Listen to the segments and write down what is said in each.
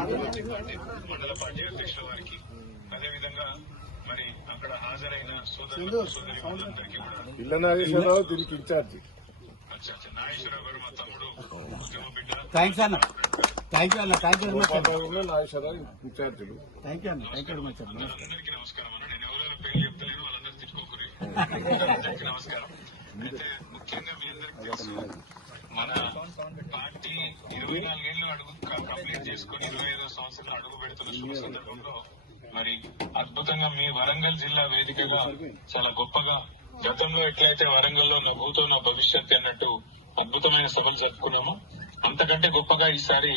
మండల పార్టీ అధ్యక్షుల వారికి అదేవిధంగా మరి అక్కడ హాజరైన సోదరిమణులందరికీ కూడా ఇళ్ళ నాగేశ్వరరావు దీనికి ఇన్ఛార్జి. నాగేశ్వరరావు గారు మా తమ్ముడు బిడ్డ థ్యాంక్స్ అన్న. థ్యాంక్ యూ అన్న. థ్యాంక్ యూ వెరీ మచ్ అన్న. గోపాలరావు నాగేశ్వరరావు ఇన్ఛార్జీలు థ్యాంక్ యూ అన్న. థ్యాంక్ యూ వెరీ మచ్ అన్న. అందరికీ నమస్కారం అన్న. నేను ఎవరైనా పేర్లు చెప్తలేను వాళ్ళందరూ తిట్టుకోకూరి. అందరికీ నమస్కారం. అయితే ముఖ్యంగా మీ అందరికీ తెలుసు మన పార్టీ ఇరవై నాలుగేళ్ళు అడుగు కంప్లీట్ చేసుకుని ఇరవై ఐదో సంవత్సరం అడుగు పెడుతున్న శుభ సందర్భంలో మరి అద్భుతంగా మీ వరంగల్ జిల్లా వేదికగా చాలా గొప్పగా గతంలో ఎట్లయితే వరంగల్లో నా భూతో నా భవిష్యత్ అన్నట్టు అద్భుతమైన సభలు జరుపుకున్నాము అంతకంటే గొప్పగా ఈసారి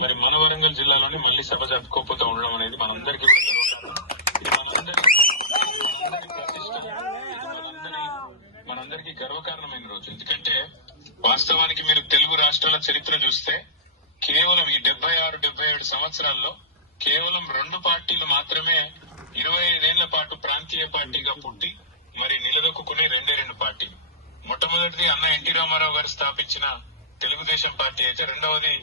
మరి మన వరంగల్ జిల్లాలోని మళ్ళీ సభ జరుపుకోకపోతే ఉండడం అనేది మనందరికీ కూడా మనందరికీ గర్వకారణమైన రోజు. ఎందుకంటే వాస్తవానికి మీరు తెలుగు రాష్ట్రాల చరిత్ర చూస్తే కేవలం ఈ డెబ్బై ఆరు డెబ్బై ఏడు సంవత్సరాల్లో కేవలం రెండు పార్టీలు మాత్రమే ఇరవై ఐదేళ్ళ పాటు ప్రాంతీయ పార్టీగా పుట్టి మరి నిలదొక్కునే రెండే రెండు పార్టీలు. మొట్టమొదటిది అన్న ఎన్టీ రామారావు గారు స్థాపించిన తెలుగుదేశం పార్టీ అయితే రెండవది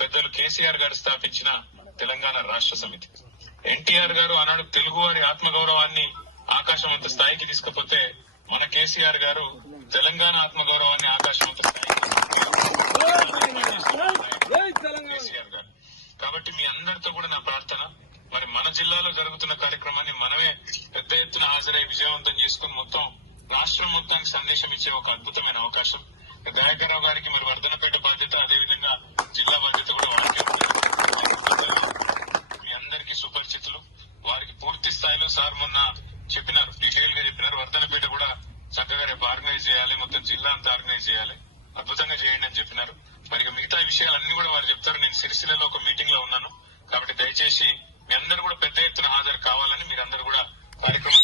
పెద్దలు కేసీఆర్ గారు స్థాపించిన తెలంగాణ రాష్ట్ర సమితి. ఎన్టీఆర్ గారు ఆనాడు తెలుగు వారి ఆత్మగౌరవాన్ని అంత స్థాయికి తీసుకపోతే మన కేసీఆర్ గారు తెలంగాణ ఆత్మగౌరవాన్ని ఆకాశమంత స్థాయికి కేసీఆర్ గారు. కాబట్టి మీ అందరితో కూడా నా ప్రార్థన. మరి మన జిల్లాలో జరుగుతున్న కార్యక్రమాన్ని మనమే పెద్ద ఎత్తున హాజరై విజయవంతం చేసుకుని మొత్తం రాష్ట్రం మొత్తానికి సందేశం ఇచ్చే ఒక అద్భుతమైన అవకాశం. దయాకర్రావు గారికి మరి వర్ధనపేట బాధ్యత అదేవిధంగా జిల్లా బాధ్యత కూడా వారికి మీ అందరికీ సుపరిచితులు. వారికి పూర్తి స్థాయిలో సార్ మొన్న చెప్పినారు డీటెయిల్గా చెప్పినారు. వర్ధనపేట కూడా చక్కగా రేపు ఆర్గనైజ్ చేయాలి మొత్తం జిల్లా అంతా ఆర్గనైజ్ చేయాలి. అద్భుతంగా చేయండి అని చెప్పినారు. మరి మిగతా విషయాలన్నీ కూడా వారు చెప్తారు. నేను సిరిసిల్లలో ఒక మీటింగ్లో ఉన్నాను. కాబట్టి దయచేసి మీ అందరూ కూడా పెద్ద ఎత్తున హాజరు కావాలని మీరందరూ కూడా కార్యక్రమం